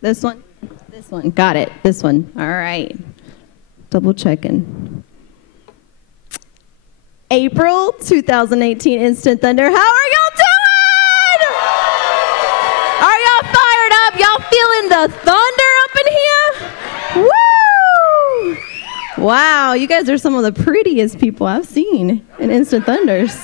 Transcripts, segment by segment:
This one? This one. Got it. This one. All right. Double checking. April 2018 Instant Thunder. How are y'all doing? Are y'all fired up? Y'all feeling the thunder up in here? Woo! Wow, you guys are some of the prettiest people I've seen in Instant Thunders.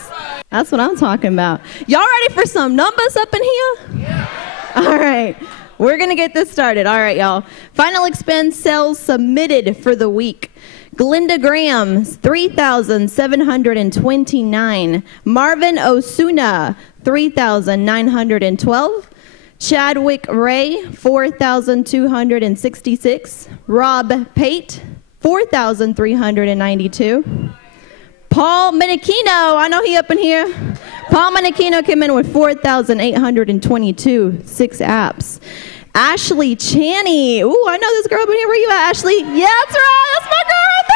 That's what I'm talking about. Y'all ready for some numbers up in here? Yeah. All right. We're going to get this started. All right, y'all. Final expense sales submitted for the week. Glinda Graham, 3,729. Marvin Osuna, 3,912. Chadwick Ray, 4,266. Rob Pate, 4,392. Paul Menachino, I know he up in here. Paul Menachino came in with 4,822, 6 apps. Ashley Chaney, ooh, I know this girl up in here. Where you at, Ashley? Yeah, that's right, that's my girl right there.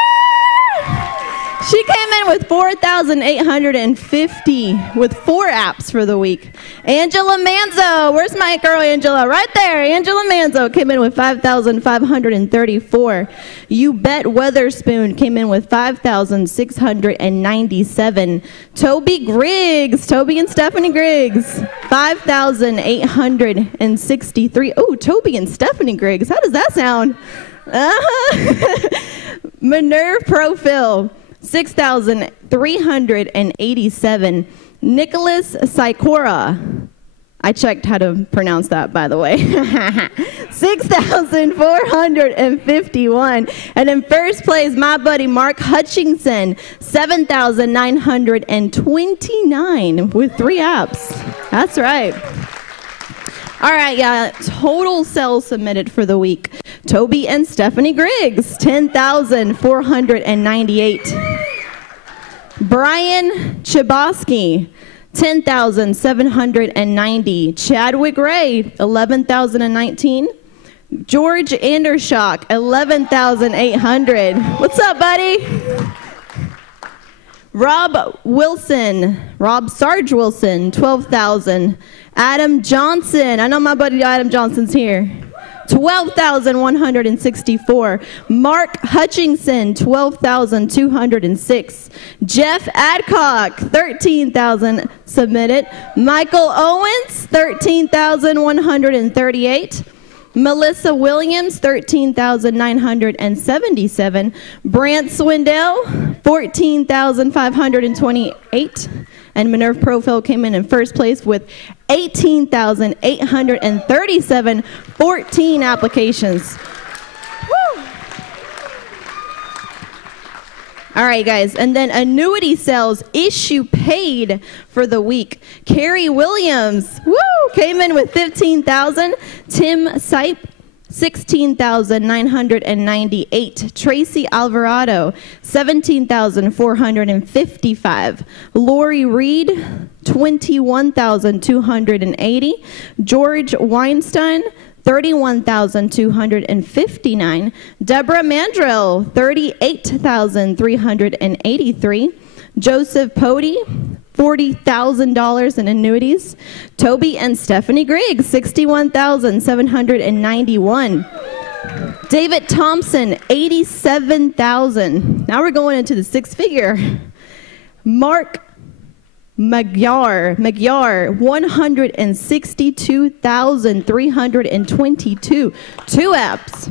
She came in with 4,850 with 4 apps for the week. Angela Manzo, where's my girl Angela? Right there, Angela Manzo came in with 5,534. You Bet Weatherspoon came in with 5,697. Toby Griggs, Toby and Stephanie Griggs, 5,863. Oh, Toby and Stephanie Griggs, how does that sound? Minerve Profil, 6,387. Nicholas Sikora. I checked how to pronounce that, by the way. 6,451. And in first place, my buddy Mark Hutchinson, 7,929 with 3 apps. That's right. All right, yeah, total sales submitted for the week. Toby and Stephanie Griggs, 10,498. Brian Chbosky, 10,790. Chadwick Ray, 11,019. George Andershock, 11,800. What's up, buddy? Rob Sarge Wilson, 12,000. Adam Johnson, I know my buddy Adam Johnson's here. 12,164. Mark Hutchinson, 12,206. Jeff Adcock, 13,000 submitted. Michael Owens, 13,138. Melissa Williams, 13,977. Brant Swindell, 14,528. And Minerve Profil came in first place with 18,837, 14 applications. Woo. All right, guys, and then annuity sales issue paid for the week. Carrie Williams, woo, came in with 15,000. Tim Sipe, 16,998. Tracy Alvarado, 17,455. Lori Reed, 21,280. George Weinstein, 31,259. Deborah Mandrill, 38,383. Joseph Pody, $40,000 in annuities. Toby and Stephanie Griggs, 61,791. David Thompson, 87,000. Now we're going into the 6-figure. Mark Magyar, 162,322. 2 apps.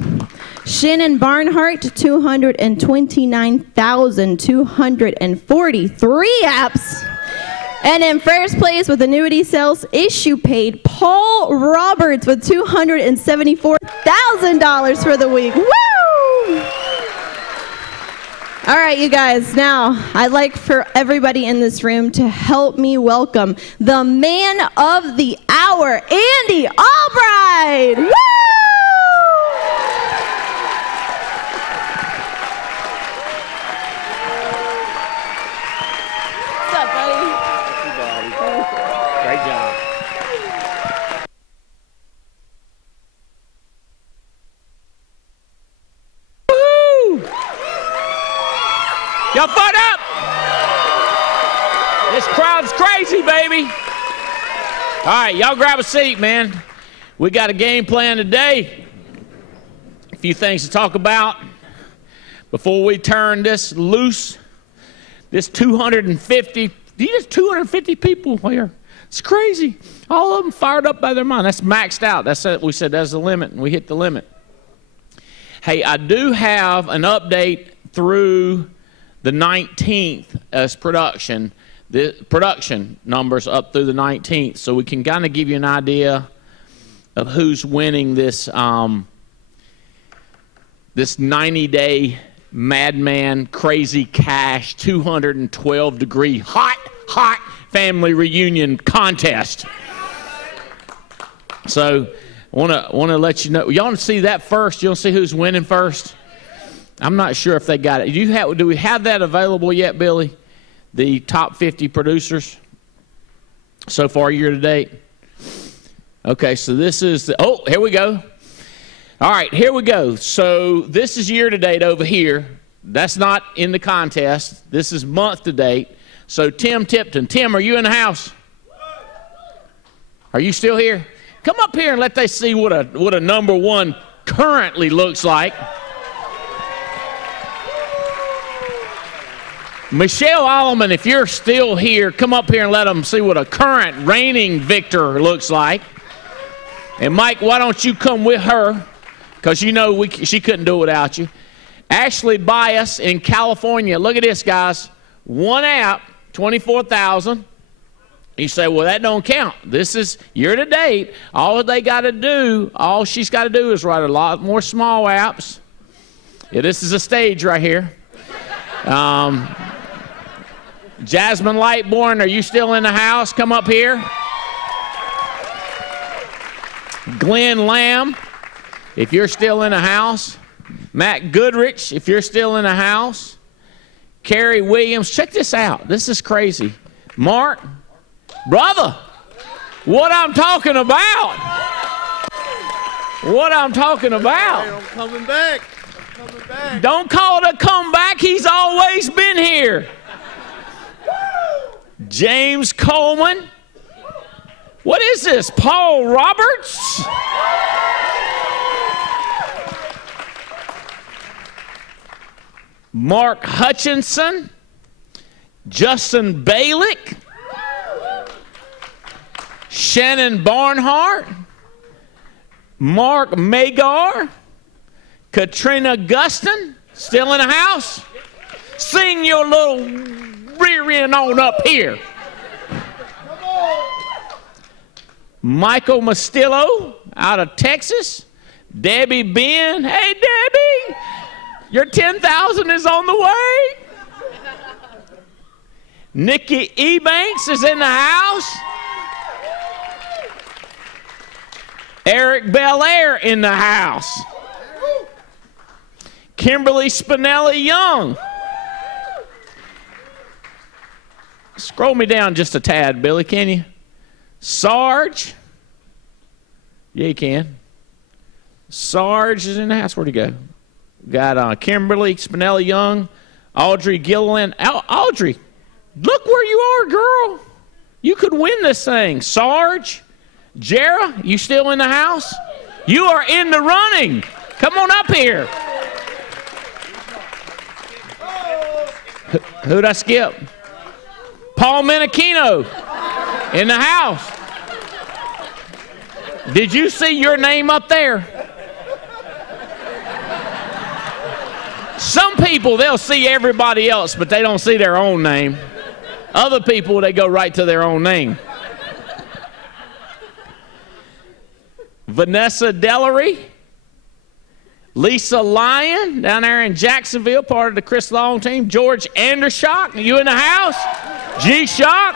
Shannon Barnhart, 229,240. 3 apps. And in first place with annuity sales issue paid, Paul Roberts with $274,000 for the week. Woo! All right, you guys, now I'd like for everybody in this room to help me welcome the man of the hour, Andy Albright. Woo! What's up, buddy? Great job. Y'all fired up? This crowd's crazy, baby. All right, y'all grab a seat, man. We got a game plan today. A few things to talk about before we turn this loose. This 250, these 250 people here. It's crazy. All of them fired up by their mind. That's maxed out. That's it. We said that's the limit, and we hit the limit. Hey, I do have an update through the 19th as production. The production numbers up through the 19th, so we can kind of give you an idea of who's winning this this 90-day Madman Crazy Cash 212-degree hot family reunion contest. So I want to let you know. Y'all want to see that first? You want to see who's winning first? I'm not sure if they got it. Do we have that available yet, Billy? The top 50 producers so far year to date? Okay, so this is here we go. All right, here we go. So this is year to date over here. That's not in the contest. This is month to date. So Tim Tipton. Tim, are you in the house? Are you still here? Come up here and let they see what a number one currently looks like. Michelle Alleman, if you're still here, come up here and let them see what a current reigning victor looks like. And Mike, why don't you come with her? Because you know she couldn't do it without you. Ashley Bias in California. Look at this, guys. One app, 24,000. You say, well, that don't count. This is year to date. All she's got to do is write a lot more small apps. Yeah, this is a stage right here. Jasmine Lightborn, are you still in the house? Come up here. Glenn Lamb, if you're still in the house. Matt Goodrich, if you're still in the house. Carrie Williams, check this out. This is crazy. Mark, brother, what I'm talking about. What I'm talking about. I'm coming back. Don't call it a comeback. He's always been here. James Coleman. What is this? Paul Roberts? Mark Hutchinson. Justin Balick. Shannon Barnhart. Mark Magar. Katrina Guston. Still in the house? Sing your little rear end on up here. Michael Mastillo out of Texas. Debbie Ben. Hey, Debbie, your 10,000 is on the way. Nikki Ebanks is in the house. Eric Belair in the house. Kimberly Spinelli Young. Scroll me down just a tad, Billy, can you? Sarge. Yeah, you can. Sarge is in the house. Where'd he go? Got Kimberly Spinelli Young. Audrey Gilliland. Audrey, look where you are, girl. You could win this thing. Sarge. Jara, you still in the house? You are in the running. Come on up here. Who'd I skip? Paul Menachino in the house. Did you see your name up there? Some people, they'll see everybody else, but they don't see their own name. Other people, they go right to their own name. Vanessa Dellery. Lisa Lyon down there in Jacksonville, part of the Chris Long team. George Andershock, you in the house? G-Shock.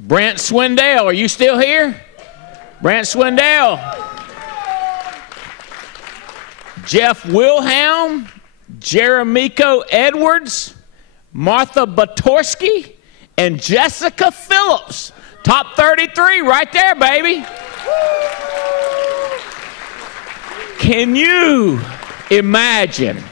Brent Swindell, are you still here? Brent Swindell. Jeff Wilhelm. Jeremico Edwards. Martha Batorsky. And Jessica Phillips. Top 33 right there, baby. Can you imagine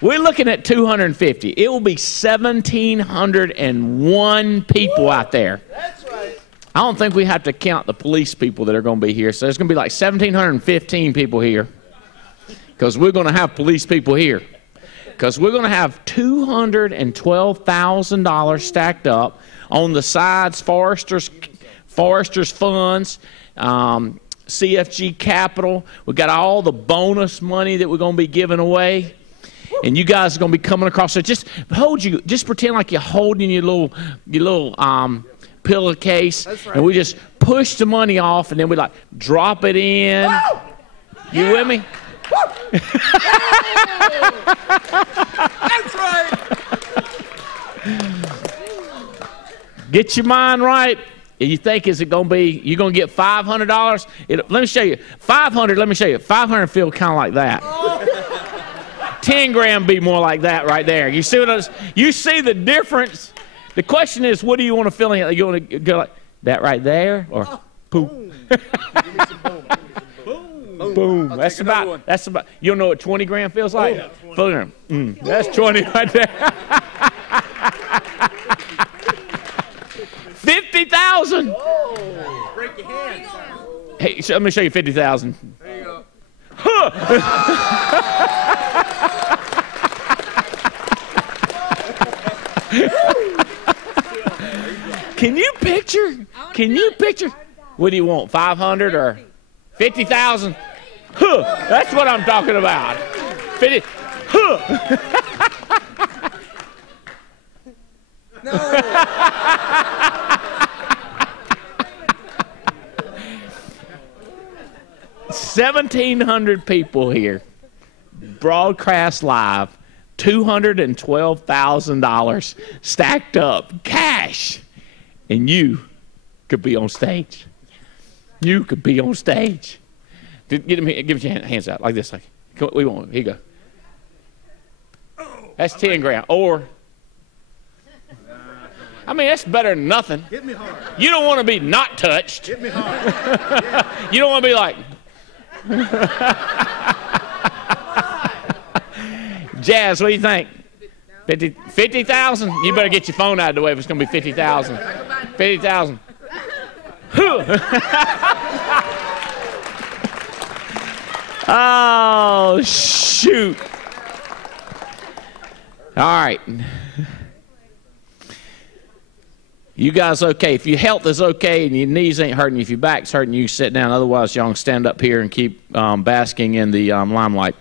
We're looking at 250. It will be 1,701 people out there. That's right. I don't think we have to count the police people that are going to be here. So there's going to be like 1,715 people here because we're going to have police people here. Because we're going to have $212,000 stacked up on the sides, Foresters Funds, CFG Capital. We've got all the bonus money that we're going to be giving away. And you guys are going to be coming across. So just pretend like you're holding your little pillowcase. That's right. And we just push the money off, and then we like drop it in. Woo! You with me? That's right. Get your mind right. You think is it going to be? You're going to get $500? Let me show you. 500. Let me show you. 500 feel kind of like that. 10 grand be more like that right there. You see you see the difference? The question is, what do you want to feel like? You want to go like that right there, or boom? Boom. That's about. You don't know what 20 grand feels like? Yeah, 20. That's 20 right there. 50,000. Break your hand. Hey, let me show you 50,000. There you go. Can you picture? What do you want? 500 or 50,000? That's what I'm talking about. 50. No. 1,700 people here. Broadcast live. $212,000 stacked up, cash, and you could be on stage. You could be on stage. Give your hands out like this. Like, we want. Here you go. That's 10 grand. Or, I mean, that's better than nothing. Hit me hard. You don't want to be not touched. Hit me hard. Yeah. You don't want to be like. Jazz, what do you think? 50,000? You better get your phone out of the way if it's going to be 50,000. 50,000. Oh, shoot. All right. You guys okay? If your health is okay and your knees ain't hurting you, if your back's hurting you, sit down. Otherwise, y'all can stand up here and keep basking in the limelight.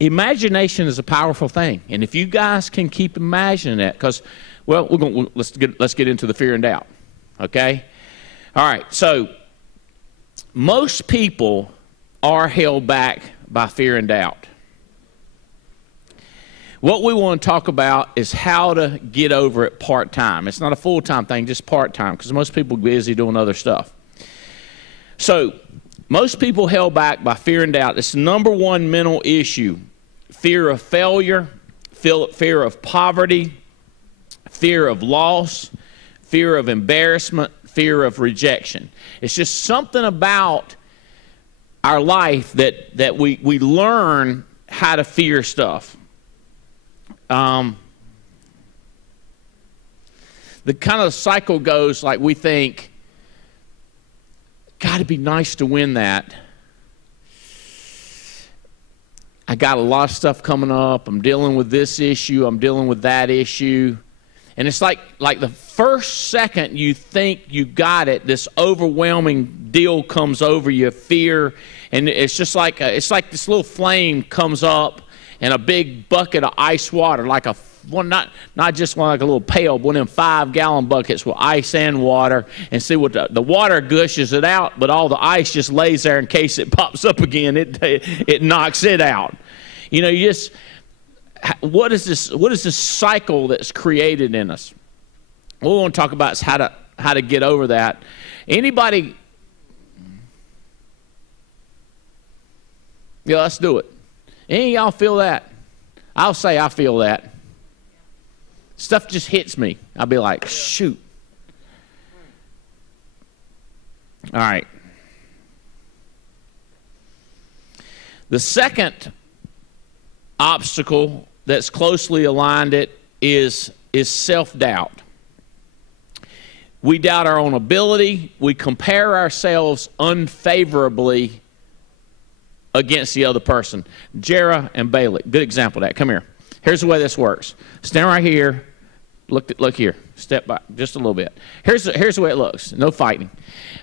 Imagination is a powerful thing, and if you guys can keep imagining that, because, well, let's get into the fear and doubt, okay? All right. So, most people are held back by fear and doubt. What we want to talk about is how to get over it part-time. It's not a full-time thing, just part-time, because most people are busy doing other stuff. So, most people held back by fear and doubt. It's the number one mental issue. Fear of failure, fear of poverty, fear of loss, fear of embarrassment, fear of rejection. It's just something about our life that we learn how to fear stuff. The kind of cycle goes like we think, God, it'd be nice to win that. I got a lot of stuff coming up. I'm dealing with this issue. I'm dealing with that issue. And it's like the first second you think you got it, this overwhelming deal comes over you, fear. And it's just like it's like this little flame comes up and a big bucket of ice water, like not just one like a little pail, but one of them 5-gallon buckets with ice and water, and see what the water gushes it out, but all the ice just lays there in case it pops up again. It knocks it out. You know, what is this cycle that's created in us? What we want to talk about is how to get over that. Anybody? Yeah, let's do it. Any of y'all feel that? I'll say I feel that. Stuff just hits me. I'll be like, shoot. All right. The second obstacle that's closely aligned it is self-doubt. We doubt our own ability. We compare ourselves unfavorably against the other person. Jera and Bailey, good example of that. Come here. Here's the way this works. Stand right here. Look here. Step back just a little bit. Here's the way it looks. No fighting.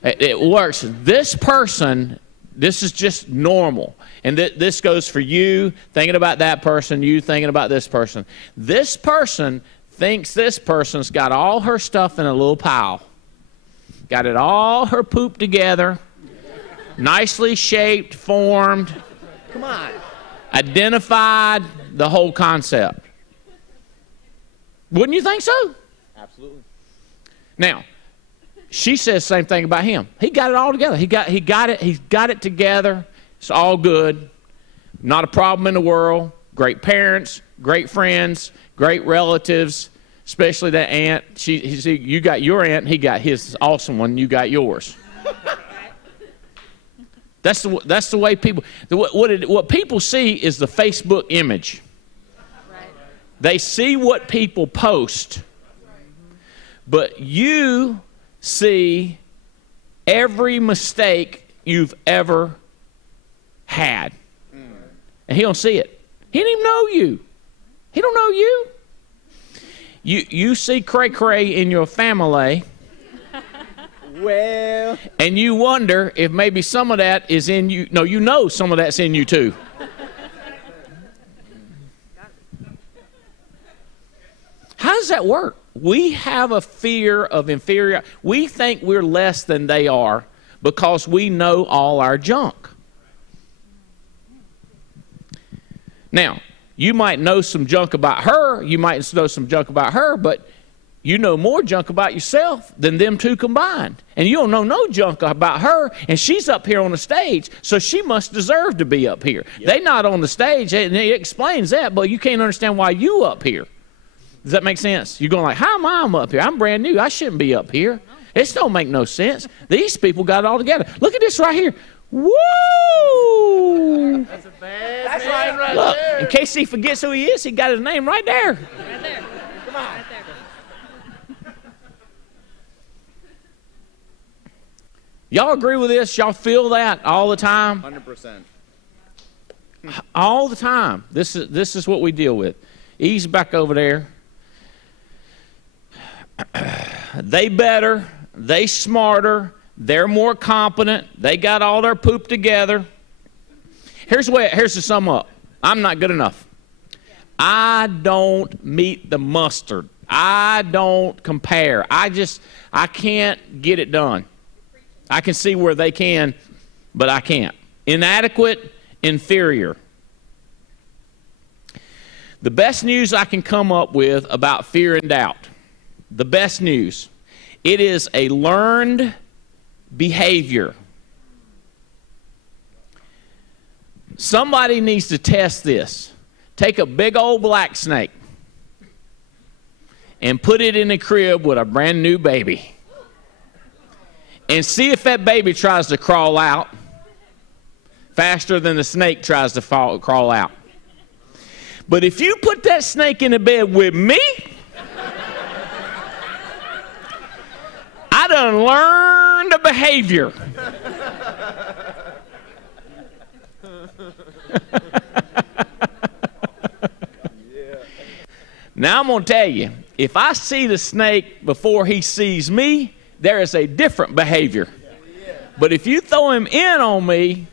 It works. This person, this is just normal. And this goes for you thinking about that person, you thinking about this person. This person thinks this person's got all her stuff in a little pile. Got it all her poop together, nicely shaped, formed. Come on. Identified, the whole concept. Wouldn't you think so? Absolutely. Now, she says the same thing about him. He got it all together. He's got it together. It's all good. Not a problem in the world. Great parents, great friends, great relatives, especially that aunt. You got your aunt, he got his awesome one, you got yours. That's the way people, what people see is the Facebook image. Right. They see what people post, but you see every mistake you've ever had. And he don't see it. He didn't even know you. He don't know you. You see cray-cray in your family. Well. And you wonder if maybe some of that is in you. No, you know some of that's in you too. How does that work? We have a fear of inferiority. We think we're less than they are because we know all our junk. Now, you might know some junk about her, you might know some junk about her, but you know more junk about yourself than them two combined. And you don't know no junk about her, and she's up here on the stage, so she must deserve to be up here. Yep. They not on the stage, and it explains that, but you can't understand why you up here. Does that make sense? You're going like, how am I up here? I'm brand new. I shouldn't be up here. This don't make no sense. These people got it all together. Look at this right here. Woo! That's a bad man right Look, there. in case he forgets who he is, he got his name right there. Right there. Come on. Right there. Y'all agree with this? Y'all feel that all the time? 100%. All the time. This is what we deal with. Ease back over there. They better. They smarter. They're more competent. They got all their poop together. Here's to sum up. I'm not good enough. I don't meet the mustard. I don't compare. I can't get it done. I can see where they can, but I can't. Inadequate, inferior. The best news I can come up with about fear and doubt, the best news, it is a learned behavior. Somebody needs to test this. Take a big old black snake and put it in a crib with a brand new baby and see if that baby tries to crawl out faster than the snake tries to crawl out. But if you put that snake in the bed with me, I done learned a behavior. Now I'm going to tell you, if I see the snake before he sees me, there is a different behavior. But if you throw him in on me,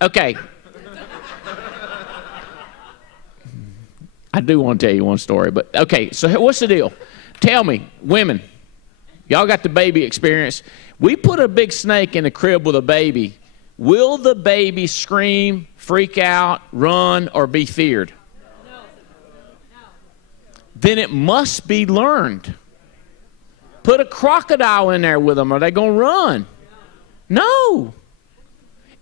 okay. I do want to tell you one story, but okay, so what's the deal? Tell me, women, y'all got the baby experience. We put a big snake in a crib with a baby. Will the baby scream, freak out, run, or be feared? No. Then it must be learned. Put a crocodile in there with them. Are they going to run? No.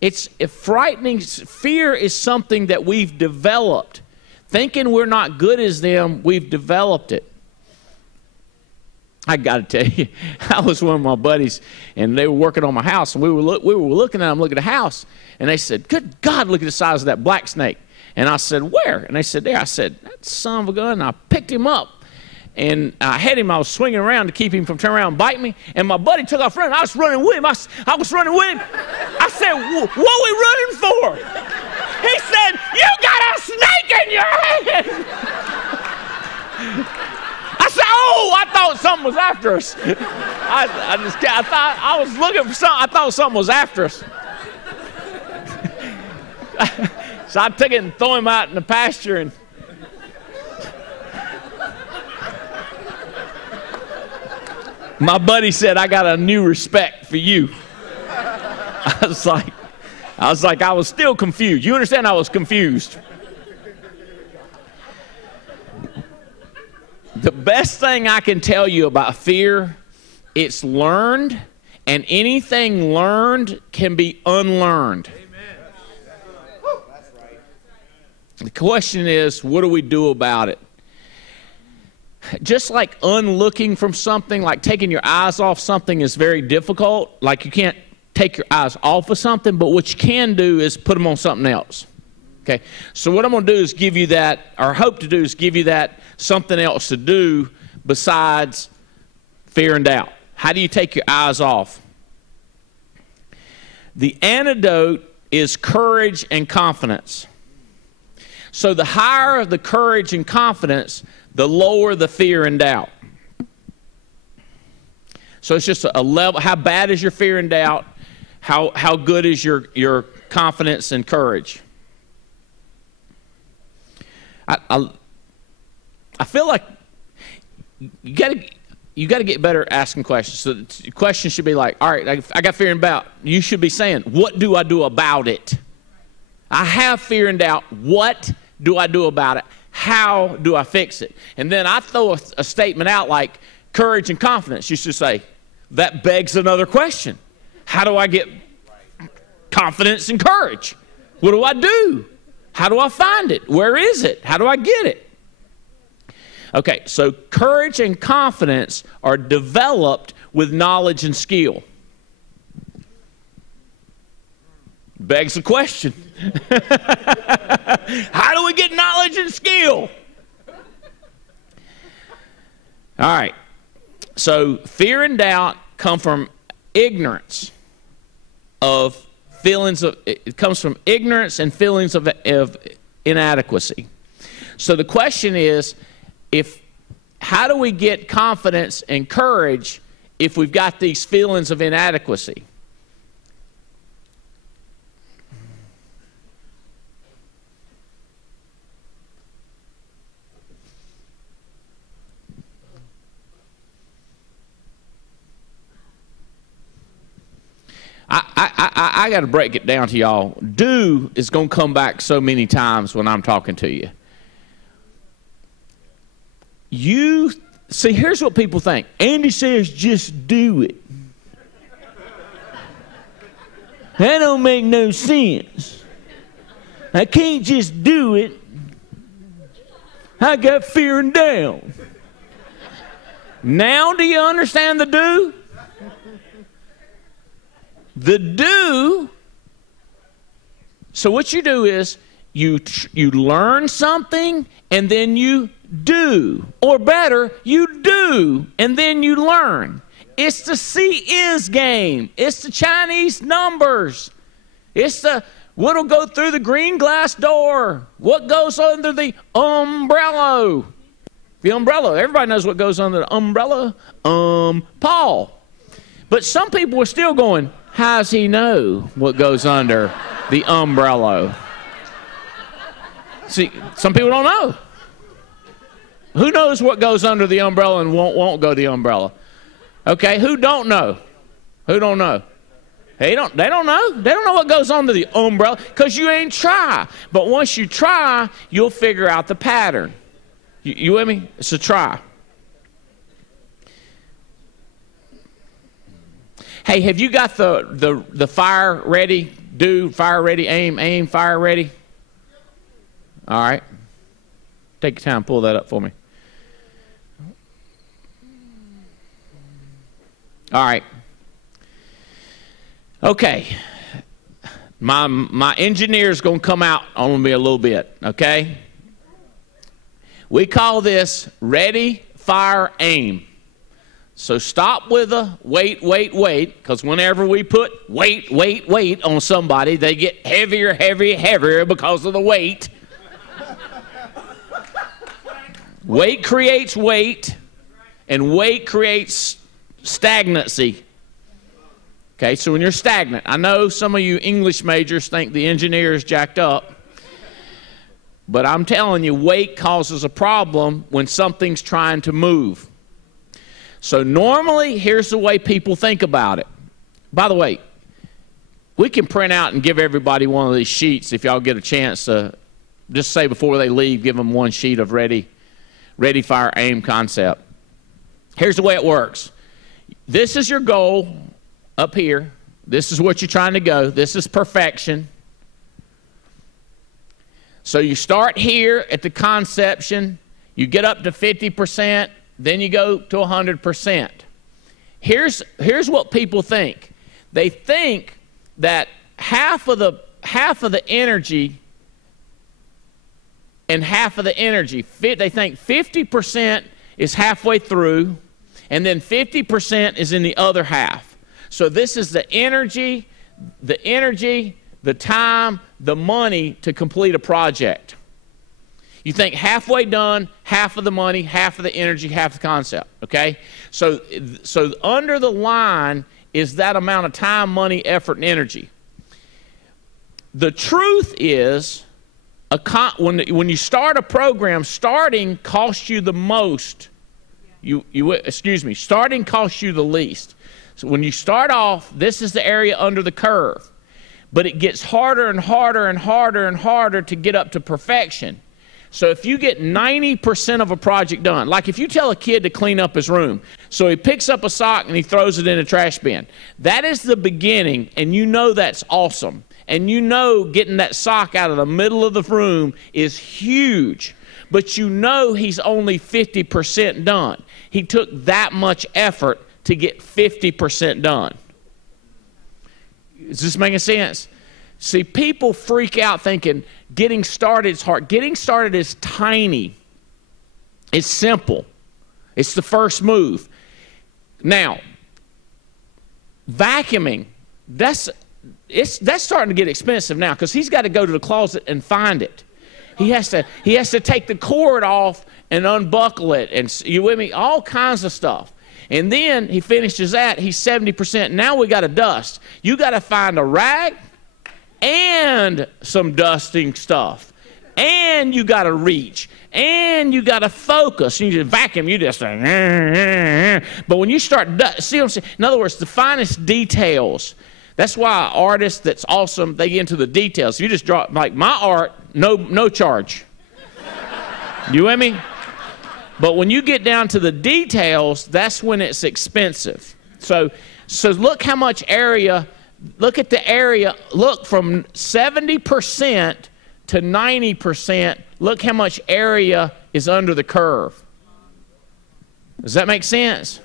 It's frightening. Fear is something that we've developed. Thinking we're not good as them, we've developed it. I got to tell you, I was with my buddies, and they were working on my house, and we were looking at them, looking at the house, and they said, "Good God, look at the size of that black snake." And I said, "Where?" And they said, "There." I said, "That son of a gun." And I picked him up, and I had him. I was swinging around to keep him from turning around and biting me, and my buddy took off running. I was running with him. I was running with him. I said, "What are we running for?" He said, "You got a snake in your hand." I said, "Oh, I thought something was after us." I thought I was looking for something. I thought something was after us. So I took it and threw him out in the pasture, and my buddy said, "I got a new respect for you." I was still confused. You understand? I was confused. The best thing I can tell you about fear, it's learned, and anything learned can be unlearned. The question is, what do we do about it? Just like unlooking from something, like taking your eyes off something is very difficult. Like you can't take your eyes off of something, but what you can do is put them on something else. Okay, so what I'm going to do is give you that, or hope to do is give you that something else to do besides fear and doubt. How do you take your eyes off? The antidote is courage and confidence. So the higher the courage and confidence, the lower the fear and doubt. So it's just a level. How bad is your fear and doubt? How good is your confidence and courage? I feel like you got to get better at asking questions. So the question should be like, all right, I got fear and doubt. You should be saying, what do I do about it? I have fear and doubt. What do I do about it? How do I fix it? And then I throw a statement out like courage and confidence. You should say, that begs another question. How do I get confidence and courage? What do I do? How do I find it? Where is it? How do I get it? Okay, so courage and confidence are developed with knowledge and skill. Begs the question. How do we get knowledge and skill? All right. So fear and doubt come from ignorance of feelings of, it comes from ignorance and feelings of inadequacy. So the question is, how do we get confidence and courage if we've got these feelings of inadequacy? I got to break it down to y'all. Do is going to come back so many times when I'm talking to you. You see, here's what people think. Andy says just do it. That don't make no sense. I can't just do it. I got fear and doubt. Now do you understand the do? The do, so what you do is you learn something and then you do. Or better, you do and then you learn. It's the see-is game. It's the Chinese numbers. It's the what'll go through the green glass door. What goes under the umbrella? The umbrella. Everybody knows what goes under the umbrella. Paul. But some people are still going, how does he know what goes under the umbrella? See, some people don't know. Who knows what goes under the umbrella and won't go the umbrella? Okay, who don't know? Who don't know? They don't know. They don't know what goes under the umbrella because you ain't try. But once you try, you'll figure out the pattern. You with me? It's a try. Hey, have you got the fire ready? Do, fire ready, aim, fire ready? All right. Take your time, pull that up for me. All right. Okay. My engineer's going to come out on me a little bit, okay? We call this ready, fire, aim. So stop with a wait, because whenever we put wait on somebody, they get heavier because of the weight. Weight creates weight, and weight creates stagnancy. Okay, so when you're stagnant, I know some of you English majors think the engineer is jacked up, but I'm telling you, weight causes a problem when something's trying to move. So normally, here's the way people think about it. By the way, we can print out and give everybody one of these sheets if y'all get a chance to just say before they leave, give them one sheet of ready, fire, aim concept. Here's the way it works. This is your goal up here. This is what you're trying to go. This is perfection. So you start here at the conception. You get up to 50%. Then you go to 100%. Here's what people think. They think that half of the energy and half of the energy, they think 50% is halfway through, and then 50% is in the other half. So this is the energy, the time, the money to complete a project. You think halfway done, half of the money, half of the energy, half the concept, okay? So under the line is that amount of time, money, effort, and energy. The truth is, when you start a program, starting costs you the most. Starting costs you the least. So when you start off, this is the area under the curve. But it gets harder and harder and harder and harder to get up to perfection. So if you get 90% of a project done, like if you tell a kid to clean up his room, so he picks up a sock and he throws it in a trash bin, that is the beginning, and you know that's awesome. And you know getting that sock out of the middle of the room is huge, but you know he's only 50% done. He took that much effort to get 50% done. Is this making sense? See, people freak out thinking getting started is hard. Getting started is tiny. It's simple. It's the first move. Now, vacuuming, that's starting to get expensive now because he's got to go to the closet and find it. He has to take the cord off and unbuckle it, and you with me? All kinds of stuff. And then he finishes that, he's 70%. Now we got to dust. You got to find a rag and some dusting stuff. And you got to reach. And you got to focus. You just vacuum, you just but when you start, see what I'm saying? In other words, the finest details. That's why an artist that's awesome, they get into the details. You just draw, like my art, no charge. You with me? But when you get down to the details, that's when it's expensive. So look how much area, look at the area, look from 70% to 90%, look how much area is under the curve. Does that make sense?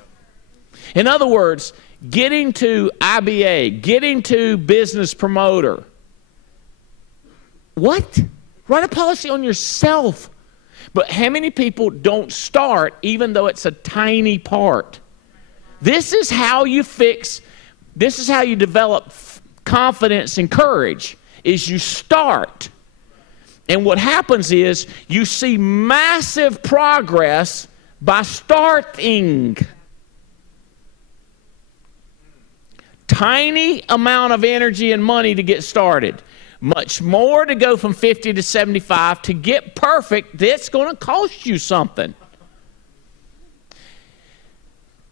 In other words, getting to IBA, getting to business promoter. What? Write a policy on yourself. But how many people don't start even though it's a tiny part? This is how you this is how you develop confidence and courage, is you start. And what happens is you see massive progress by starting. Tiny amount of energy and money to get started. Much more to go from 50 to 75. To get perfect, that's going to cost you something.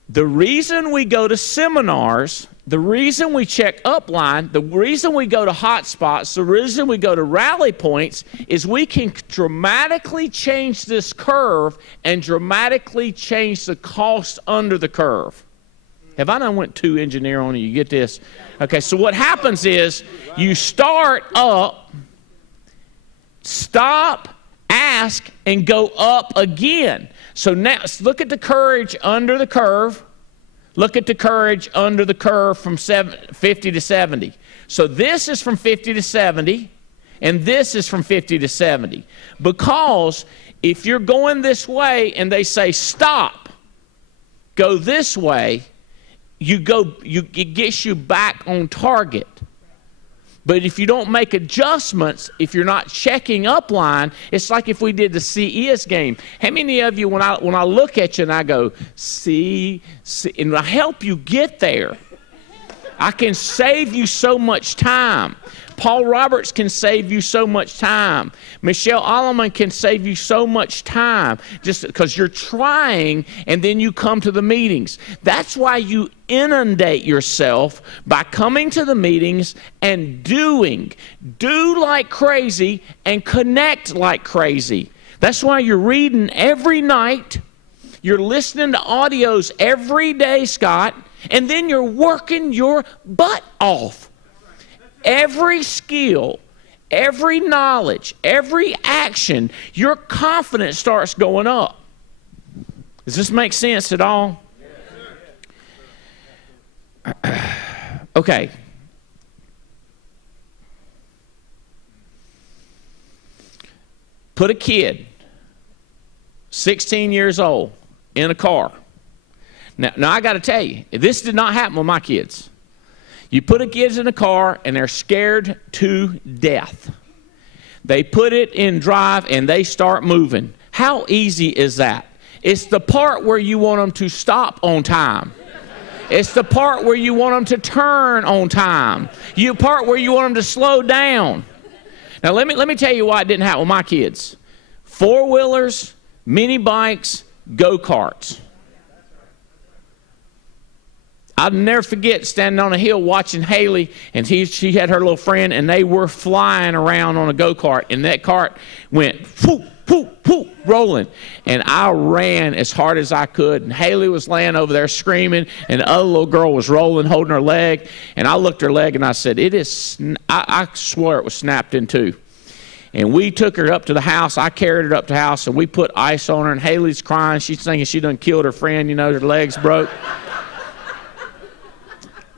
The reason we go to seminars, the reason we check upline, the reason we go to hotspots, the reason we go to rally points is we can dramatically change this curve and dramatically change the cost under the curve. Have I done went too engineer on you? You get this? Okay, so what happens is you start up, stop, ask, and go up again. So now look at the courage under the curve. Look at the courage under the curve from 50 to 70. So this is from 50 to 70, and this is from 50 to 70. Because if you're going this way and they say stop, go this way, it gets you back on target. But if you don't make adjustments, if you're not checking up line, it's like if we did the CES game. How many of you, when I look at you and I go, see, and I help you get there, I can save you so much time. Paul Roberts can save you so much time. Michelle Alleman can save you so much time just because you're trying and then you come to the meetings. That's why you inundate yourself by coming to the meetings and doing. Do like crazy and connect like crazy. That's why you're reading every night. You're listening to audios every day, Scott, and then you're working your butt off. Every skill, every knowledge, every action, your confidence starts going up. Does this make sense at all? Okay. Put a kid, 16 years old, in a car. Now I got to tell you, this did not happen with my kids. You put a kid in a car and they're scared to death. They put it in drive and they start moving. How easy is that? It's the part where you want them to stop on time. It's the part where you want them to turn on time. The part where you want them to slow down. Now let me tell you why it didn't happen with my kids. Four-wheelers, mini bikes, go-karts. I'll never forget standing on a hill watching Haley, and she had her little friend, and they were flying around on a go-kart, and that cart went whoop, whoop, whoop, rolling. And I ran as hard as I could, and Haley was laying over there screaming, and the other little girl was rolling, holding her leg, and I looked at her leg, and I said, I swear it was snapped in two. And we took her up to the house. I carried her up to the house, and we put ice on her, and Haley's crying. She's thinking she done killed her friend, you know, her legs broke.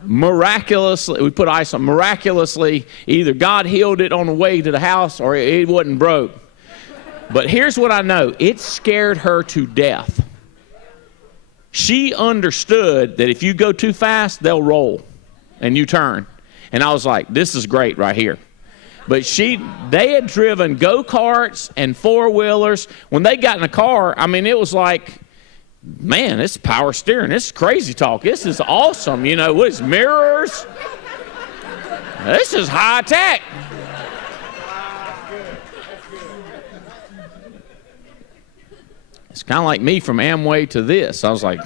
Miraculously, we put ice on. Miraculously, either God healed it on the way to the house or it wasn't broke. But here's what I know. It scared her to death. She understood that if you go too fast, they'll roll and you turn. And I was like, this is great right here. But they had driven go-karts and four-wheelers. When they got in the car, I mean, it was like, man, this is power steering. This is crazy talk. This is awesome. You know, what is mirrors? This is high tech. It's kind of like me from Amway to this. I was like,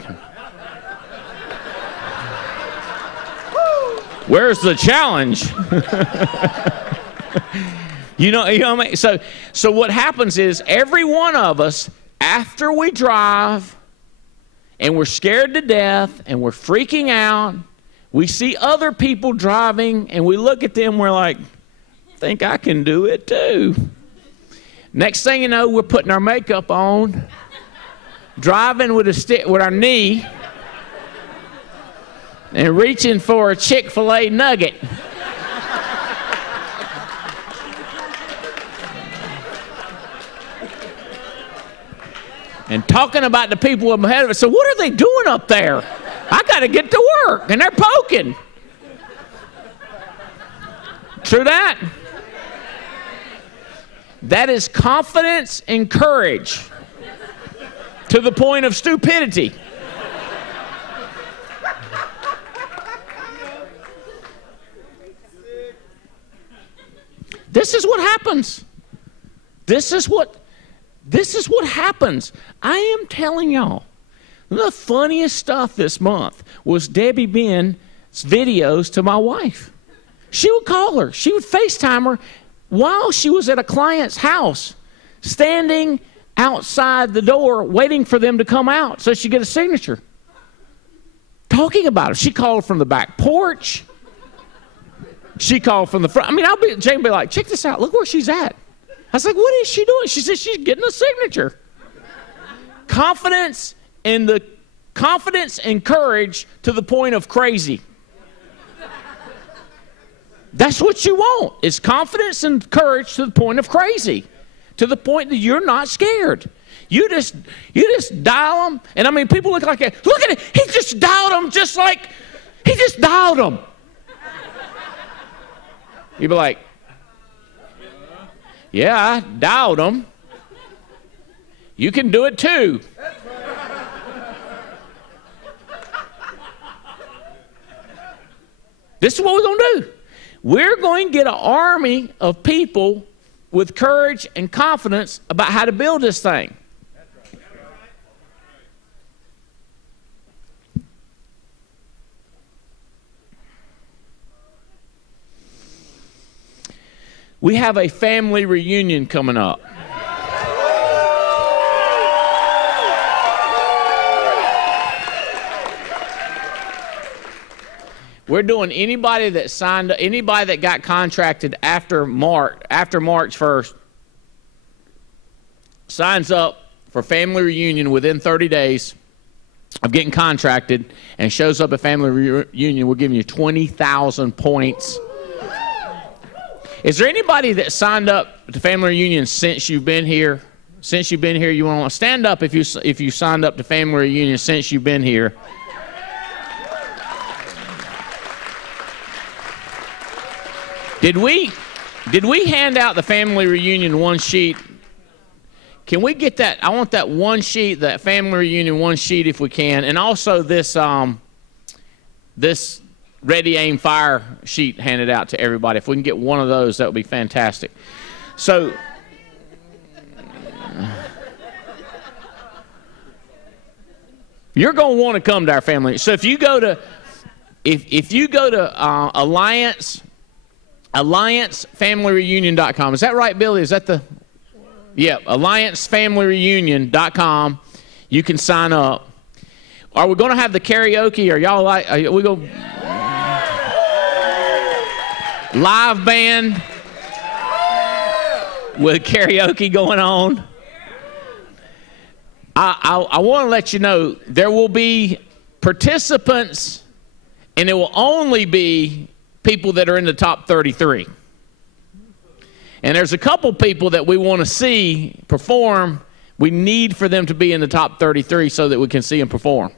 where's the challenge? You know what I mean? So what happens is every one of us, after we drive, and we're scared to death, and we're freaking out. We see other people driving, and we look at them, we're like, I think I can do it too. Next thing you know, we're putting our makeup on, driving with our knee, and reaching for a Chick-fil-A nugget. And talking about the people ahead of us. So what are they doing up there? I got to get to work. And they're poking. True that? That is confidence and courage to the point of stupidity. This is what happens. This is what happens. I am telling y'all, the funniest stuff this month was Debbie Ben's videos to my wife. She would call her. She would FaceTime her while she was at a client's house, standing outside the door waiting for them to come out so she'd get a signature. Talking about it. She called from the back porch. She called from the front. I mean, Jane would be like, check this out. Look where she's at. I was like, what is she doing? She said she's getting a signature. Confidence and the confidence and courage to the point of crazy. That's what you want, is confidence and courage to the point of crazy, to the point that you're not scared. You just dial them, and I mean, people look like, look at it, he just dialed them just like, he just dialed them. You'd be like, yeah, I dialed them. You can do it too. This is what we're going to do. We're going to get an army of people with courage and confidence about how to build this thing. We have a family reunion coming up. We're doing anybody that signed, anybody that got contracted after March 1st, signs up for family reunion within 30 days of getting contracted and shows up at family reunion. We're giving you 20,000 points. Is there anybody that signed up to family reunion since you've been here? Since you've been here, you want to stand up if you signed up to family reunion since you've been here. Did we hand out the family reunion one sheet? Can we get that? I want that one sheet, that family reunion one sheet if we can, and also this this ready, aim, fire sheet handed out to everybody. If we can get one of those, that would be fantastic. So you're going to want to come to our family. So if you go to AllianceFamilyReunion.com. Is that right, Billy? Is that the... Yeah, AllianceFamilyReunion.com. You can sign up. Are we going to have the karaoke? Are y'all like... Are we go... Live band with karaoke going on. I want to let you know there will be participants, and it will only be people that are in the top 33. And there's a couple people that we want to see perform. We need for them to be in the top 33 so that we can see them perform.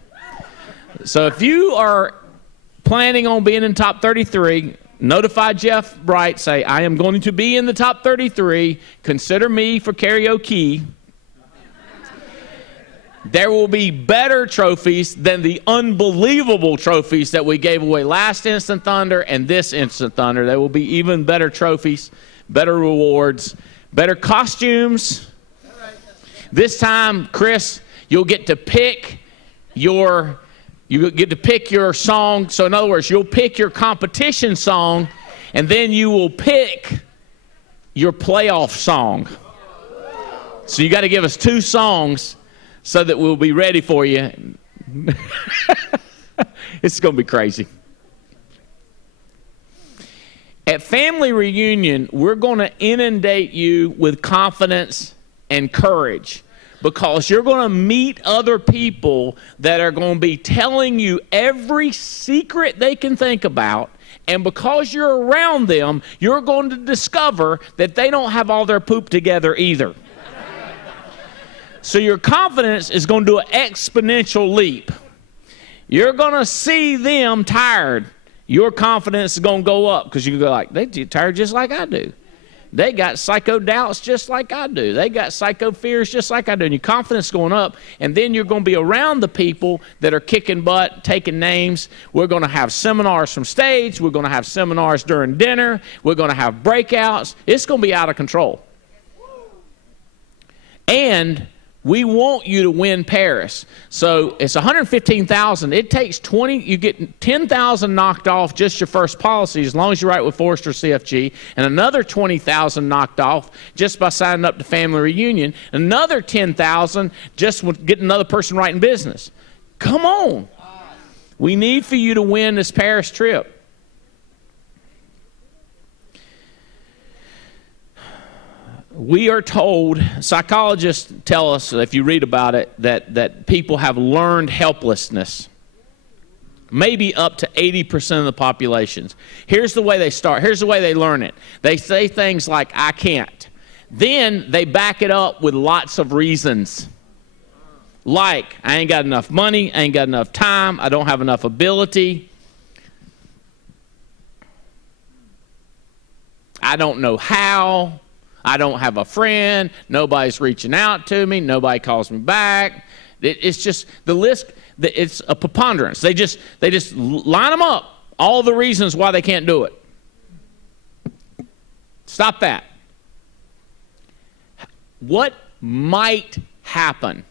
So if you are planning on being in the top 33, notify Jeff Bright, say, I am going to be in the top 33. Consider me for karaoke. There will be better trophies than the unbelievable trophies that we gave away last Instant Thunder and this Instant Thunder. There will be even better trophies, better rewards, better costumes. This time, Chris, you'll get to pick your song. So in other words, you'll pick your competition song, and then you will pick your playoff song. So you got to give us 2 songs so that we'll be ready for you. It's going to be crazy. At Family Reunion, we're going to inundate you with confidence and courage, because you're going to meet other people that are going to be telling you every secret they can think about. And because you're around them, you're going to discover that they don't have all their poop together either. So your confidence is going to do an exponential leap. You're going to see them tired. Your confidence is going to go up, because you go like, they tired just like I do. They got psycho doubts just like I do. They got psycho fears just like I do. And your confidence is going up, and then you're going to be around the people that are kicking butt, taking names. We're going to have seminars from stage. We're going to have seminars during dinner. We're going to have breakouts. It's going to be out of control. And we want you to win Paris. So it's 115,000. It takes 20. You get 10,000 knocked off just your first policy, as long as you're right with Forrester CFG, and another 20,000 knocked off just by signing up to Family Reunion. Another 10,000 just with getting another person right in business. Come on. We need for you to win this Paris trip. We are told, psychologists tell us, if you read about it, that people have learned helplessness. Maybe up to 80% of the populations. Here's the way they start. Here's the way they learn it. They say things like, I can't. Then they back it up with lots of reasons. Like, I ain't got enough money, I ain't got enough time, I don't have enough ability. I don't know how. I don't have a friend. Nobody's reaching out to me. Nobody calls me back. It's just the list. It's a preponderance. They just line them up. All the reasons why they can't do it. Stop that. What might happen?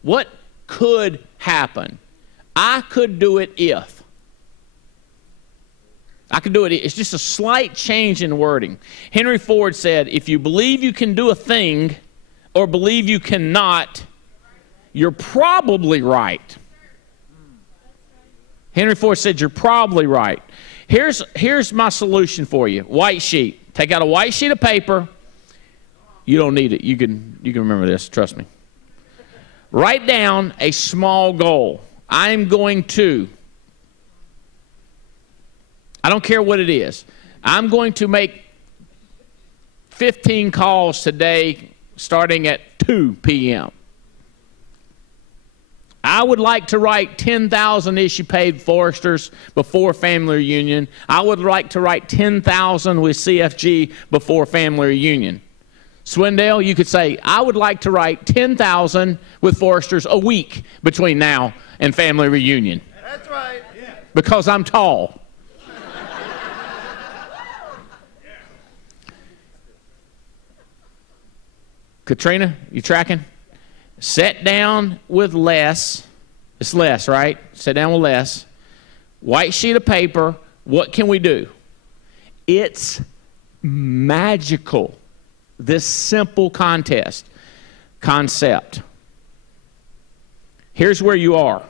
What could happen? I could do it if. I could do it. It's just a slight change in wording. Henry Ford said, if you believe you can do a thing or believe you cannot, you're probably right. Henry Ford said, you're probably right. Here's my solution for you. White sheet. Take out a white sheet of paper. You don't need it. You can remember this. Trust me. Write down a small goal. I'm going to. I don't care what it is. I'm going to make 15 calls today starting at 2 p.m. I would like to write 10,000 issue paid foresters before family reunion. I would like to write 10,000 with CFG before family reunion. Swindale, you could say, I would like to write 10,000 with foresters a week between now and family reunion. That's right. Yeah. Because I'm tall. Katrina, you tracking? Sit down with less. It's less, right? Sit down with less. White sheet of paper. What can we do? It's magical. This simple concept. Here's where you are.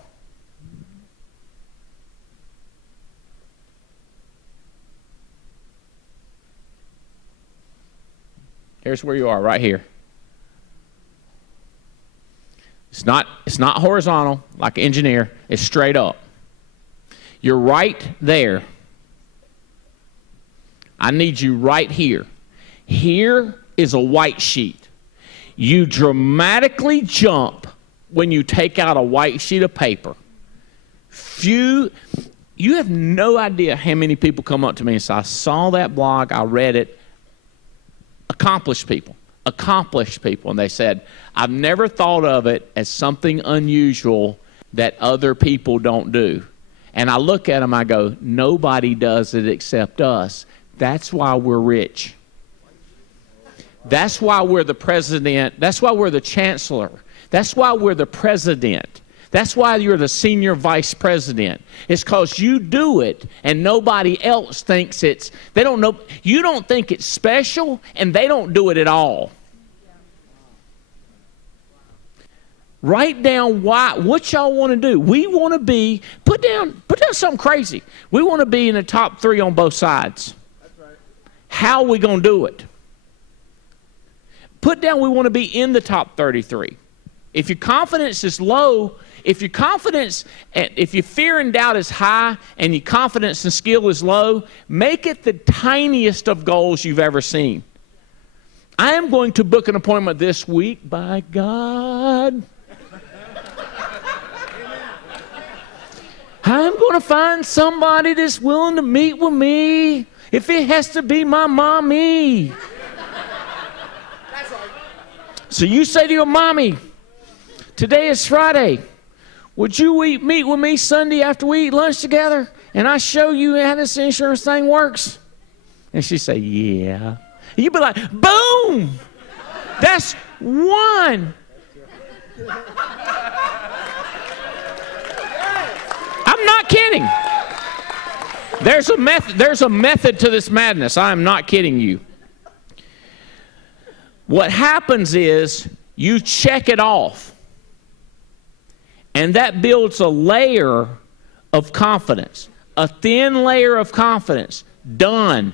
Here's where you are, right here. It's not horizontal like an engineer. It's straight up. You're right there. I need you right here. Here is a white sheet. You dramatically jump when you take out a white sheet of paper. You have no idea how many people come up to me and say, I saw that blog, I read it. Accomplished people, and they said, I've never thought of it as something unusual that other people don't do. And I look at them, I go, nobody does it except us. That's why we're rich. That's why we're the president. That's why we're the chancellor. That's why we're the president. That's why you're the senior vice president. It's because you do it and nobody else thinks it's, they don't know, you don't think it's special and they don't do it at all. Write down what y'all want to do. We want to be, put down something crazy. We want to be in the top 3 on both sides. That's right. How are we going to do it? Put down we want to be in the top 33. If your confidence is low, if your fear and doubt is high and your confidence and skill is low, make it the tiniest of goals you've ever seen. I am going to book an appointment this week, by God. I'm going to find somebody that's willing to meet with me. If it has to be my mommy. So you say to your mommy, today is Friday. Would you meet with me Sunday after we eat lunch together? And I show you how this insurance thing works? And she say, yeah. And you'd be like, boom! That's one. I'm not kidding. There's a method to this madness. I am not kidding you. What happens is you check it off. And that builds a layer of confidence. A thin layer of confidence. Done.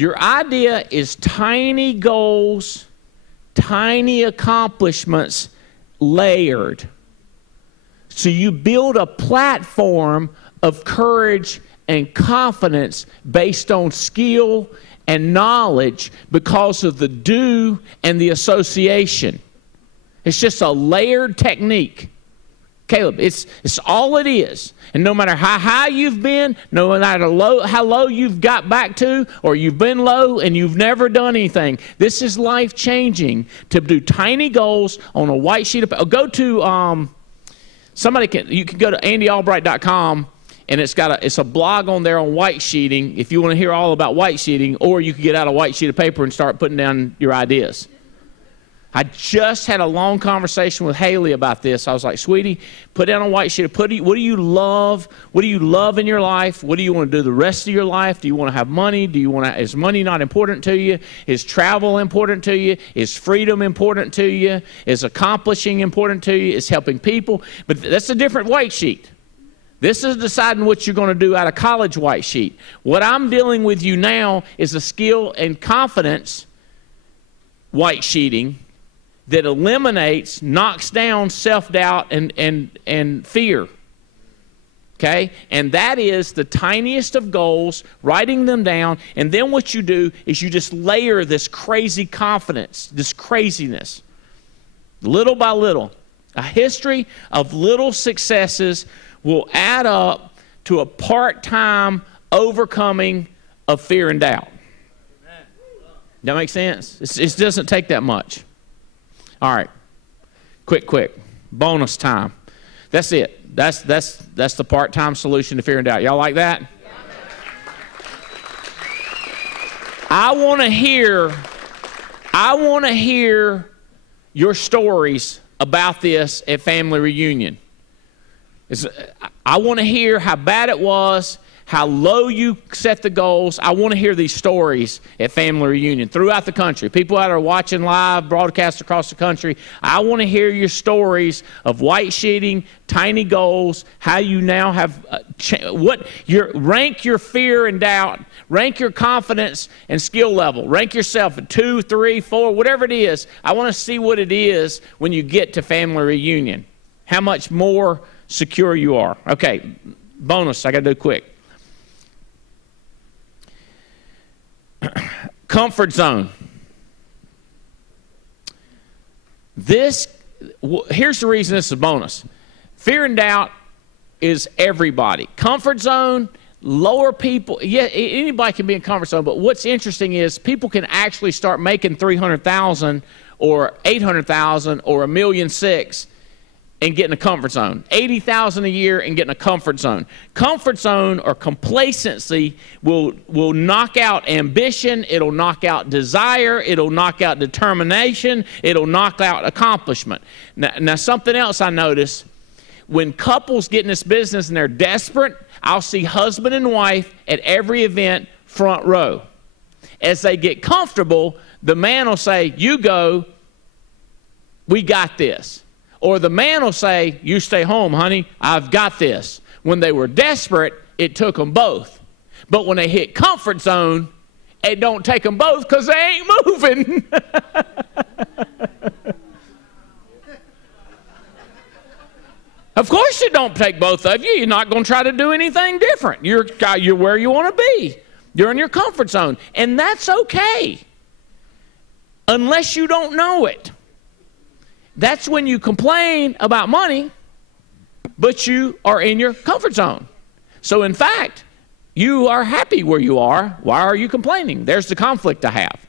Your idea is tiny goals, tiny accomplishments layered. So you build a platform of courage and confidence based on skill and knowledge because of the do and the association. It's just a layered technique. Caleb, it's all it is. And no matter how high you've been, no matter how low you've got back to, or you've been low and you've never done anything, this is life-changing to do tiny goals on a white sheet of paper. Go to, you can go to andyalbright.com, and it's a blog on there on white sheeting if you want to hear all about white sheeting, or you can get out a white sheet of paper and start putting down your ideas. I just had a long conversation with Haley about this. I was like, sweetie, put down a white sheet. What do you love? What do you love in your life? What do you want to do the rest of your life? Do you want to have money? Is money not important to you? Is travel important to you? Is freedom important to you? Is accomplishing important to you? Is helping people? But that's a different white sheet. This is deciding what you're going to do out of college white sheet. What I'm dealing with you now is a skill and confidence white sheeting that eliminates, knocks down self-doubt and fear. Okay? And that is the tiniest of goals, writing them down, and then what you do is you just layer this crazy confidence, this craziness, little by little. A history of little successes will add up to a part-time overcoming of fear and doubt. That makes sense? It doesn't take that much. All right, quick, bonus time. That's it. That's the part-time solution to fear and doubt. Y'all like that? I want to hear your stories about this at family reunion. I want to hear how bad it was, how low you set the goals. I want to hear these stories at family reunion throughout the country. People that are watching live broadcasts across the country, I want to hear your stories of white sheeting, tiny goals, how you now have rank your fear and doubt, rank your confidence and skill level. Rank yourself at 2, 3, 4, whatever it is. I want to see what it is when you get to family reunion, how much more secure you are. Okay, bonus, I got to do quick. Comfort zone. Here's the reason this is a bonus. Fear and doubt is everybody. Comfort zone, lower people. Yeah, anybody can be in comfort zone, but what's interesting is people can actually start making $300,000 or $800,000 or $1.6 million and get in a comfort zone. $80,000 a year and get in a comfort zone. Comfort zone or complacency will knock out ambition, it'll knock out desire, it'll knock out determination, it'll knock out accomplishment. Now something else I notice, when couples get in this business and they're desperate, I'll see husband and wife at every event front row. As they get comfortable, the man will say, you go, we got this. Or the man will say, you stay home, honey, I've got this. When they were desperate, it took them both. But when they hit comfort zone, it don't take them both because they ain't moving. Of course it don't take both of you. You're not going to try to do anything different. You're where you want to be. You're in your comfort zone. And that's okay. Unless you don't know it. That's when you complain about money, but you are in your comfort zone. So in fact, you are happy where you are. Why are you complaining? There's the conflict I have.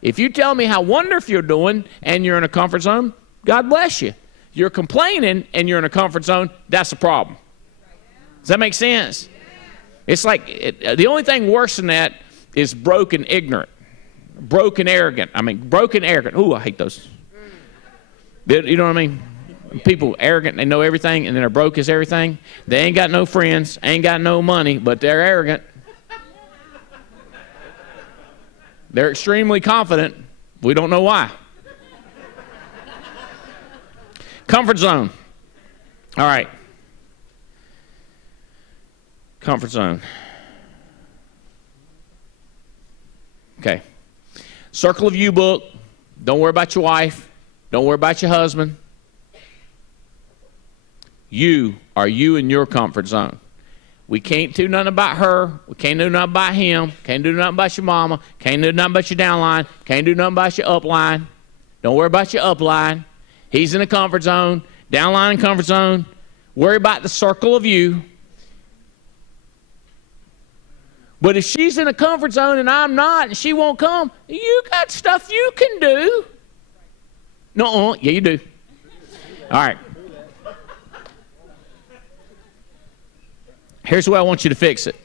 If you tell me how wonderful you're doing and you're in a comfort zone, God bless you. You're complaining and you're in a comfort zone, that's a problem. Does that make sense? It's like the only thing worse than that is broken ignorant. Broken arrogant. Broken arrogant. Ooh, I hate those. You know what I mean? People arrogant, they know everything, and then they're broke as everything. They ain't got no friends, ain't got no money, but they're arrogant. They're extremely confident. We don't know why. Comfort zone. All right. Comfort zone. Okay. Circle of You book. Don't worry about your wife. Don't worry about your husband. You are you in your comfort zone. We can't do nothing about her. We can't do nothing about him. Can't do nothing about your mama. Can't do nothing about your downline. Can't do nothing about your upline. Don't worry about your upline. He's in a comfort zone. Downline and comfort zone. Worry about the circle of you. But if she's in a comfort zone and I'm not and she won't come, you got stuff you can do. No, yeah, you do. All right. Here's the way I want you to fix it.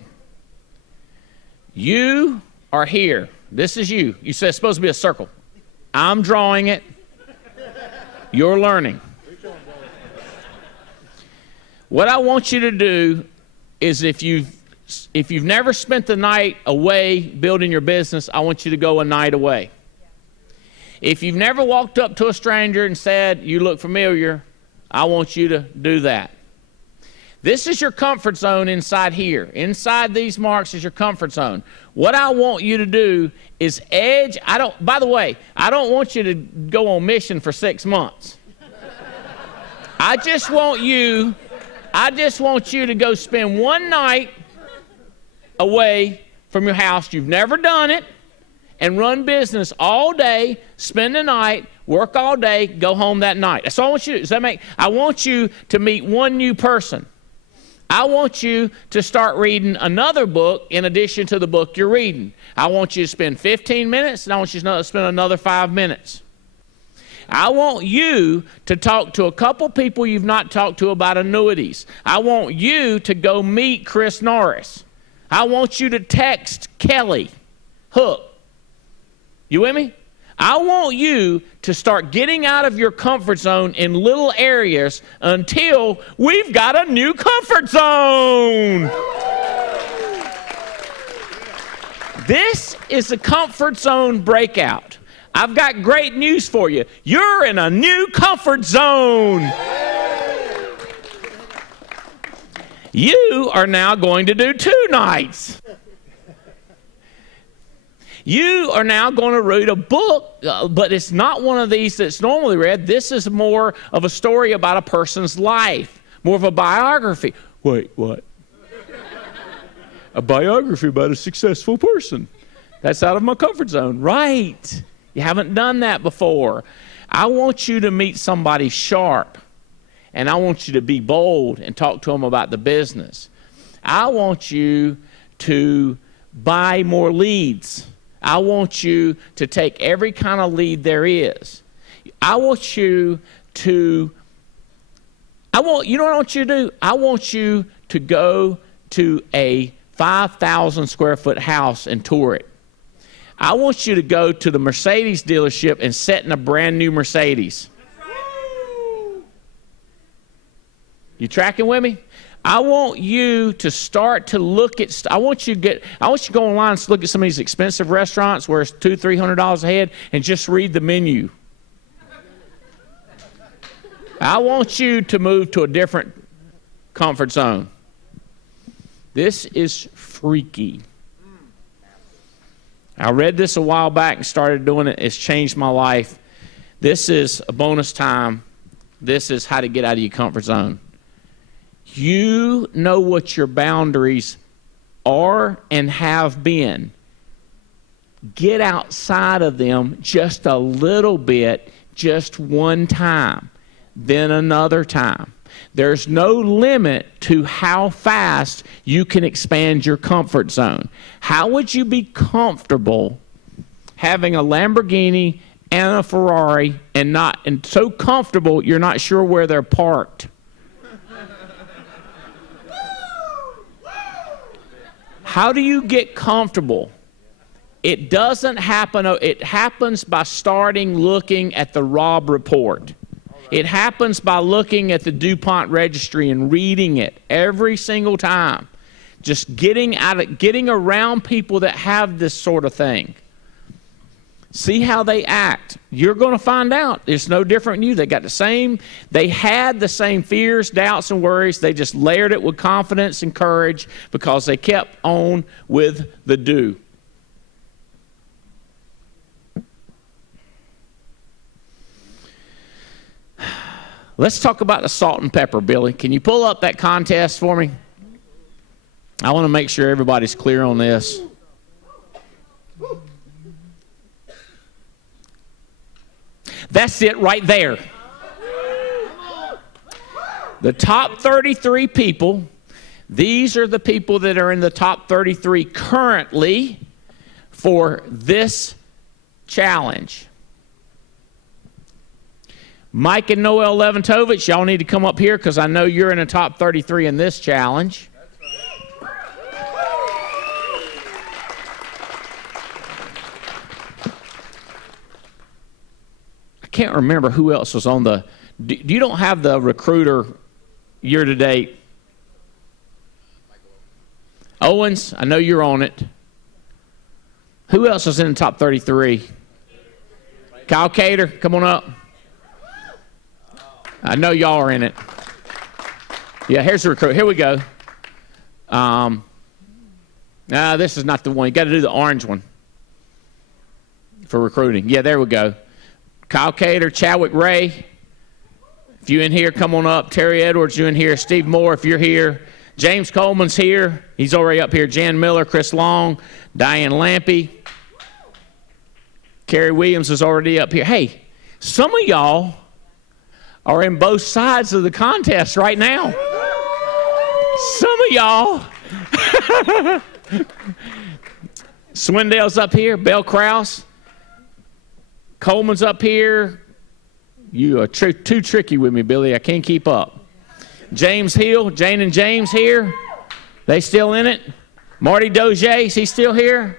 You are here. This is you. You said it's supposed to be a circle. I'm drawing it. You're learning. What I want you to do is if you've never spent the night away building your business, I want you to go a night away. If you've never walked up to a stranger and said, you look familiar, I want you to do that. This is your comfort zone inside here. Inside these marks is your comfort zone. What I want you to do is edge. By the way, I don't want you to go on mission for 6 months. I just want you to go spend one night away from your house. You've never done it, and run business all day, spend the night, work all day, go home that night. That's all I want you to do. Does that make? I want you to meet one new person. I want you to start reading another book in addition to the book you're reading. I want you to spend 15 minutes, and I want you to spend another 5 minutes. I want you to talk to a couple people you've not talked to about annuities. I want you to go meet Chris Norris. I want you to text Kelly Hook. You with me? I want you to start getting out of your comfort zone in little areas until we've got a new comfort zone. This is a comfort zone breakout. I've got great news for you. You're in a new comfort zone. You are now going to do 2 nights. You are now going to read a book, but it's not one of these that's normally read. This is more of a story about a person's life, more of a biography. Wait, what? A biography about a successful person. That's out of my comfort zone. Right. You haven't done that before. I want you to meet somebody sharp, and I want you to be bold and talk to them about the business. I want you to buy more leads. I want you to take every kind of lead there is. I want you to, you know what I want you to do? I want you to go to a 5,000 square foot house and tour it. I want you to go to the Mercedes dealership and sit in a brand new Mercedes. You tracking with me? I want you to start to look at. I want you to go online and look at some of these expensive restaurants where it's $200-300 a head and just read the menu. I want you to move to a different comfort zone. This is freaky. I read this a while back and started doing it. It's changed my life. This is a bonus time. This is how to get out of your comfort zone. You know what your boundaries are and have been. Get outside of them just a little bit, just one time, then another time. There's no limit to how fast you can expand your comfort zone. How would you be comfortable having a Lamborghini and a Ferrari and so comfortable you're not sure where they're parked? How do you get comfortable? It doesn't happen. It happens by starting looking at the Robb Report. It happens by looking at the DuPont registry and reading it every single time. Just getting around people that have this sort of thing. See how they act. You're going to find out. It's no different than you. They had the same fears, doubts, and worries. They just layered it with confidence and courage because they kept on with the do. Let's talk about the salt and pepper, Billy. Can you pull up that contest for me? I want to make sure everybody's clear on this. That's it right there. The top 33 people, these are the people that are in the top 33 currently for this challenge. Mike and Noel Leventovich, y'all need to come up here because I know you're in the top 33 in this challenge. I can't remember who else was on the... You don't have the recruiter year-to-date. Owens, I know you're on it. Who else was in the top 33? Kyle Cater, come on up. I know y'all are in it. Yeah, here's the recruit. Here we go. This is not the one. You got to do the orange one for recruiting. Yeah, there we go. Kyle Cater, Chadwick Ray. If you in here, come on up. Terry Edwards, you in here. Steve Moore, if you're here. James Coleman's here. He's already up here. Jan Miller, Chris Long, Diane Lampy. Kerry Williams is already up here. Hey, some of y'all are in both sides of the contest right now. Some of y'all. Swindell's up here. Bell Krause. Coleman's up here. You are too tricky with me, Billy. I can't keep up. James Hill, Jane and James here. They still in it. Marty Dozier, is he still here?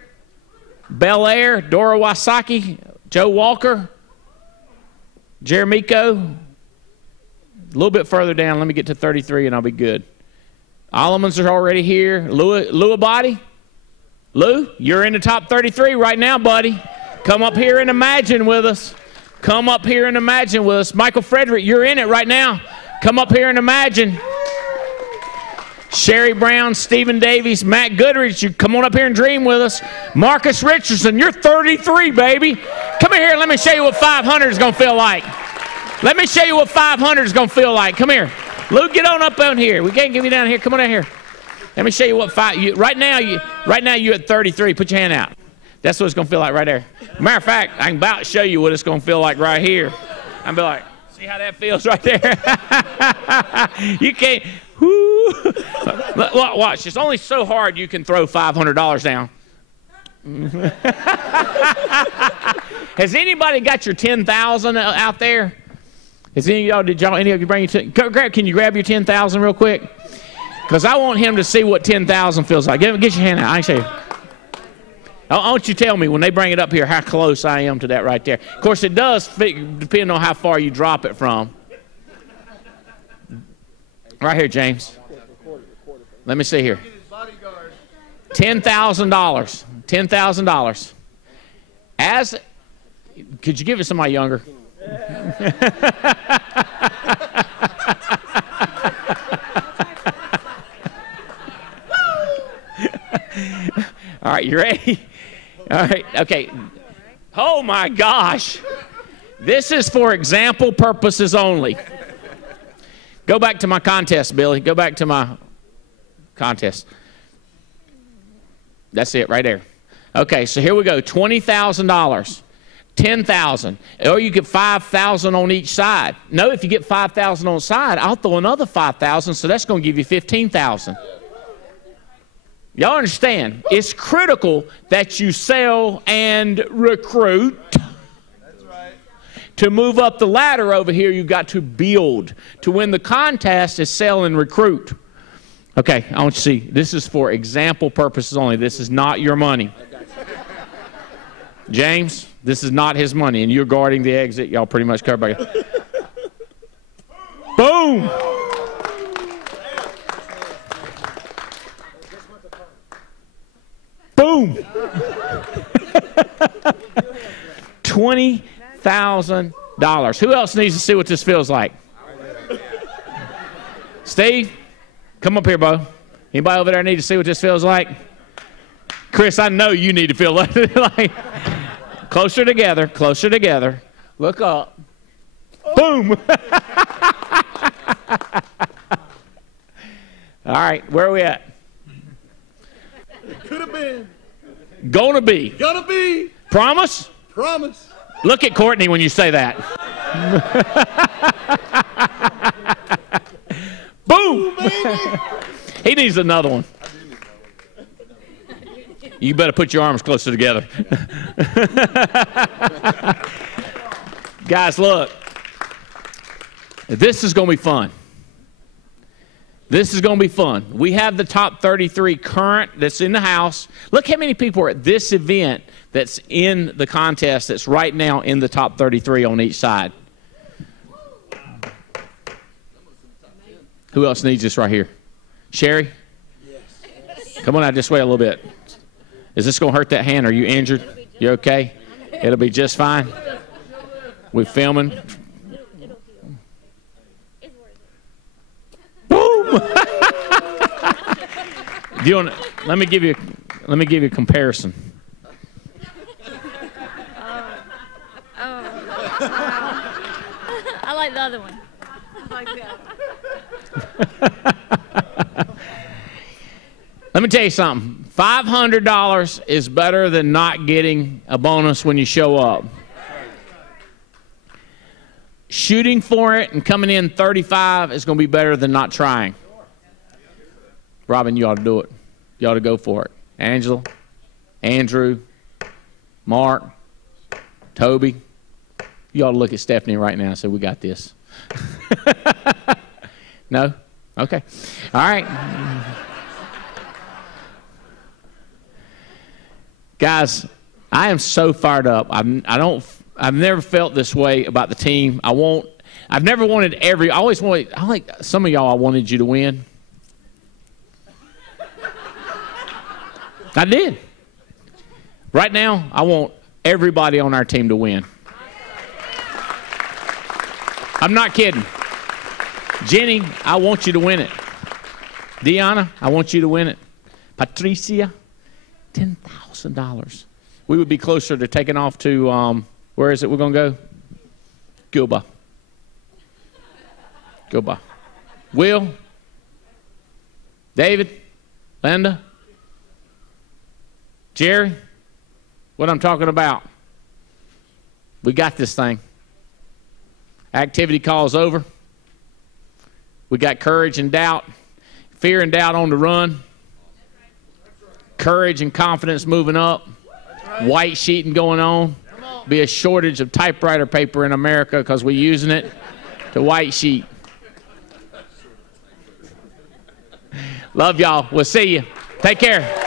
Bel Air, Dora Wasaki, Joe Walker, Jeremico. A little bit further down. Let me get to 33 and I'll be good. Allemans are already here. Lou Abadi. Lou, you're in the top 33 right now, buddy. Come up here and imagine with us. Come up here and imagine with us. Michael Frederick, you're in it right now. Come up here and imagine. Sherry Brown, Stephen Davies, Matt Goodrich, you come on up here and dream with us. Marcus Richardson, you're 33, baby. Come here and let me show you what 500 is going to feel like. Let me show you what 500 is going to feel like. Come here. Luke, get on up on here. We can't get you down here. Come on down here. Let me show you what right now you're at 33. Put your hand out. That's what it's going to feel like right there. Matter of fact, I can about show you what it's going to feel like right here. I'm be like, see how that feels right there? You can't. Whoo. Watch. It's only so hard you can throw $500 down. Has anybody got your 10,000 out there? Has any of y'all? Any of you bring your? Can you grab your 10,000 real quick? Because I want him to see what 10,000 feels like. Get your hand out. I can show you. I want you to tell me when they bring it up here how close I am to that right there. Of course, it does depend on how far you drop it from. Right here, James. Let me see here. $10,000. $10,000. Could you give it to somebody younger? All right, you ready? All right, okay. Oh my gosh. This is for example purposes only. Go back to my contest, Billy. Go back to my contest. That's it right there. Okay, so here we go. $20,000. 10,000. Or you get 5,000 on each side. No, if you get 5,000 on the side, I'll throw another 5,000, so that's going to give you 15,000. Y'all understand? It's critical that you sell and recruit. That's right. To move up the ladder over here, you've got to build. To win the contest is sell and recruit. Okay, I want you to see. This is for example purposes only. This is not your money. James, this is not his money, and you're guarding the exit. Y'all pretty much covered by it. Boom! Boom! $20,000. Who else needs to see what this feels like? Steve, come up here, Bo. Anybody over there need to see what this feels like? Chris, I know you need to feel like closer together, closer together. Look up. Boom! All right, where are we at? Could have been. Gonna be. Gonna be. Promise? Promise. Look at Courtney when you say that. Boom! He needs another one. You better put your arms closer together. Guys, look. This is going to be fun. This is going to be fun. We have the top 33 current that's in the house. Look how many people are at this event that's in the contest that's right now in the top 33 on each side. Who else needs this right here? Sherry? Yes. Come on out this way a little bit. Is this going to hurt that hand? Are you injured? You okay? It'll be just fine. We're filming. Boom! Do you want? Let me give you a comparison. I like the other one. I like that. Let me tell you something. $500 is better than not getting a bonus when you show up. Shooting for it and coming in 35 is going to be better than not trying. Robin, you ought to do it. You ought to go for it. Angela, Andrew, Mark, Toby. You ought to look at Stephanie right now and say, we got this. No? Okay. All right. Guys, I am so fired up. I've never felt this way about the team. I've never wanted I like some of y'all, I wanted you to win. I did. Right now, I want everybody on our team to win. I'm not kidding. Jenny, I want you to win it. Deanna, I want you to win it. Patricia, $10,000. We would be closer to taking off to, where is it we're going to go? Cuba. Cuba. Will? David? Linda? Jerry? What I'm talking about. We got this thing. Activity call's over. We got courage and doubt. Fear and doubt on the run. Courage and confidence moving up. White sheeting going on. Be a shortage of typewriter paper in America because we're using it to white sheet. Love y'all. We'll see you. Take care.